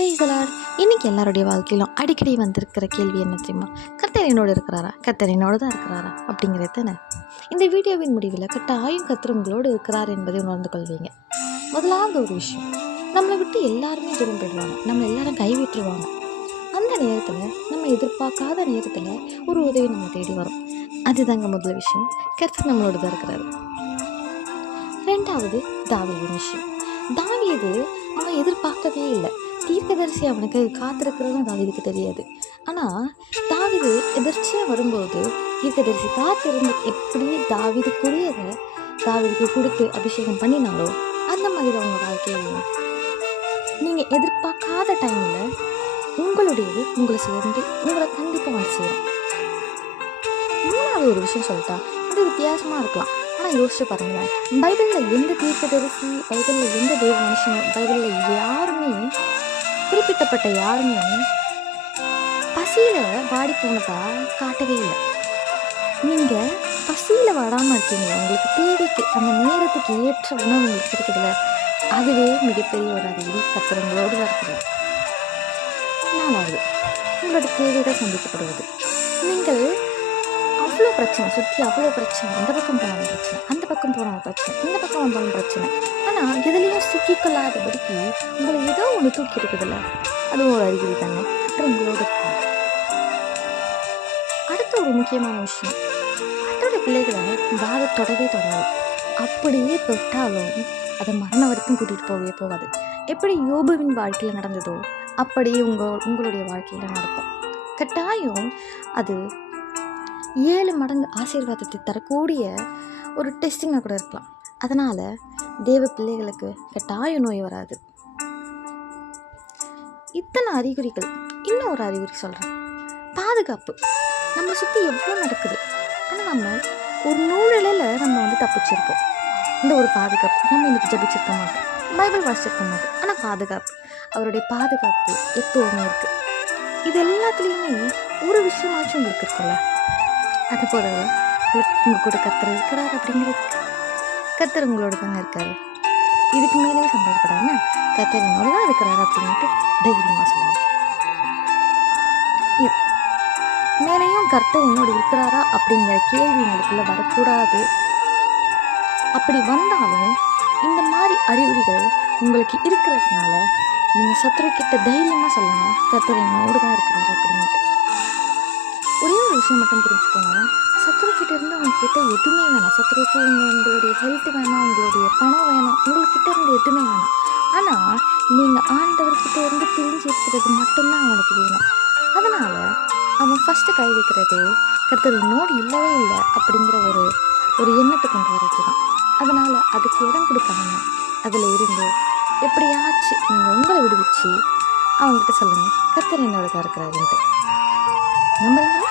Praise the Lord. இன்னைக்கு எல்லாருடைய வாழ்க்கையிலும் அடிக்கடி வந்திருக்கிற கேள்வி என்ன தெரியுமா? கர்த்தர் என்னோடு இருக்கிறாரா? கர்த்தர் என்னோடு தான் இருக்கிறாரா அப்படிங்கிறது தானே. இந்த வீடியோவின் முடிவில் கட்டாயம் கர்த்தர் உங்களோடு இருக்கிறார் என்பதை உணர்ந்து கொள்வீங்க. முதலாவது ஒரு விஷயம், நம்மளை விட்டு எல்லாருமே தூரம் போயிடுவாங்க, நம்ம எல்லாரும் கைவிட்டுருவாங்க. அந்த நேரத்தில் நம்ம எதிர்பார்க்காத நேரத்தில் ஒரு உதவி நம்ம தேடி வரும். அதுதாங்க முதல் விஷயம், கர்த்தர் நம்மளோடு தான் இருக்கிறாரு. ரெண்டாவது தாவீது விஷயம். தாவீது அவன் எதிர்பார்க்கவே இல்லை. தீர்க்கதரிசி அவனுக்கு காத்திருக்கிறதும் தாவீதுக்கு தெரியாது. ஆனால் தாவீது எதிர்ச்சியாக வரும்போது தீர்க்கதரிசி காத்திருந்து எப்படி தாவீதுக்குரியதை தாவீதுக்கு கொடுத்து அபிஷேகம் பண்ணினாலோ அந்த மாதிரி அவங்க வாழ்க்கையில் நீங்கள் எதிர்பார்க்காத டைமில் உங்களுடையது உங்களை சேர்ந்து உங்களை கண்டிப்பாக வந்து சேரும். மூணாவது ஒரு விஷயம் சொல்லிட்டா இது வித்தியாசமாக இருக்கலாம், ஆனால் யோசிச்சு பாருங்களேன். பைபிளில் எந்த தீர்க்கதரிசி, பைபிளில் எந்த தேவ மனுஷன், பைபிளில் யாருமே குறிப்பிட்டப்பட்ட யாருமே பசியில் வாடி போனதா காட்டவே இல்லை. நீங்கள் பசியில் வாடாமல் இருக்கீங்க, உங்களுக்கு தேவைக்கு அந்த நேரத்துக்கு ஏற்ற உணவு உங்களுக்கு கிடைக்கிறதுல அதுவே மிகப்பெரிய ஒரு அறிவு கர்த்தர் உங்களோடு தான் இருக்கிறார். நாலாவது, உங்களோட தேவைகள் சந்திக்கப்படுவது. நீங்கள் அவ்வளோ பிரச்சனை, சுற்றி அவ்வளோ பிரச்சனை, அந்த பக்கம் போனாலும் பிரச்சனை, அந்த பக்கம் போனாலும் பிரச்சனை, இந்த பக்கம் வந்தாலும் பிரச்சனை, ஆனால் எதுலேயும் சிக்கிக்கொள்ளாதபடிக்கு உங்களை ஏதோ ஒன்று தூக்கி இருக்குதுல்ல, அது ஒரு அறிகுறி தானே கர்த்தர் உங்களோடு இருக்காங்க. அடுத்த ஒரு முக்கியமான விஷயம், கர்த்தருடைய பிள்ளைகளை வாத தொடவே தொடாது. அப்படியே தொட்டாலும் அதை மரணம் வரைக்கும் கூட்டிகிட்டு போகவே போகாது. எப்படி யோபுவின் வாழ்க்கையில் நடந்ததோ அப்படியே உங்களுடைய வாழ்க்கையில் நடக்கும். கட்டாயம் அது 7 மடங்கு ஆசீர்வாதத்தை தரக்கூடிய ஒரு டெஸ்டிங்காக கூட இருக்கலாம். அதனால் தேவ பிள்ளைகளுக்கு கட்டாயம் நோய் வராது. இத்தனை அறிகுறிகள். இன்னும் ஒரு அறிகுறி சொல்கிறேன், பாதுகாப்பு. நம்மளை சுற்றி எவ்வளோ நடக்குது, ஆனால் நம்ம ஒரு நூலில் நம்ம தப்பிச்சிருப்போம். இந்த ஒரு பாதுகாப்பு, நம்ம இன்னைக்கு ஜபிச்சிருக்க மாட்டோம், பைபிள் வாசிச்சிருக்க மாட்டோம், ஆனால் பாதுகாப்பு, அவருடைய பாதுகாப்பு எப்போவுமே இருக்குது. இது எல்லாத்துலேயுமே ஒரு விஷயமாச்சும் உங்களுக்கு இருக்குல்ல. அது போல உங்கள் கூட கர்த்தர் இருக்கிறார் அப்படிங்கிறதுக்கு கர்த்தர் உங்களோட தாங்க இருக்காரு. இதுக்கு மேலேயே சந்தேகப்படாமல் கர்த்தர் என்னோட தான் இருக்கிறாரு அப்படின்ட்டு தைரியமாக சொல்லுவாங்க. மேலேயும் கர்த்தர் என்னோட இருக்கிறாரா அப்படிங்கிற கேள்வி உங்களுக்குள்ளே வரக்கூடாது. அப்படி வந்தாலும் இந்த மாதிரி அறிகுறிகள் உங்களுக்கு இருக்கிறதுனால நீங்கள் சத்துருக்கிட்ட தைரியமாக சொல்லணும், கர்த்தர் என்னோடு தான் இருக்கிறாரு அப்படின்ட்டு. ஒரே ஒரு விஷயம் மட்டும் புரிஞ்சுக்கோங்க, சத்துருக்கிட்ட இருந்து உங்ககிட்ட எதுவுமே வேணாம். சத்துருக்கு உங்களுடைய ஹெல்த் வேணாம், உங்களுடைய பணம் வேணாம், உங்கள்கிட்ட இருந்து எதுவுமே வேணாம். ஆனால் நீங்கள் ஆண்டவர்கிட்ட இருந்து பிரிஞ்சு இருக்கிறது மட்டும்தான் அவனுக்கு வேணும். அதனால் அவன் ஃபஸ்ட்டு கை வைக்கிறது கர்த்தர் உன்னோடு இல்லவே இல்லை அப்படிங்கிற ஒரு எண்ணத்தை கொண்டு வர்றது தான். அதனால் அதுக்கு இடம் கொடுக்காம அதில் இருந்து எப்படியாச்சும் நீங்கள் உங்களை விடுவிச்சு அவங்ககிட்ட சொல்லுங்கள், கர்த்தர் என்னோட தான் இருக்கிறாருன்ட்டு. நம்புறீங்களா?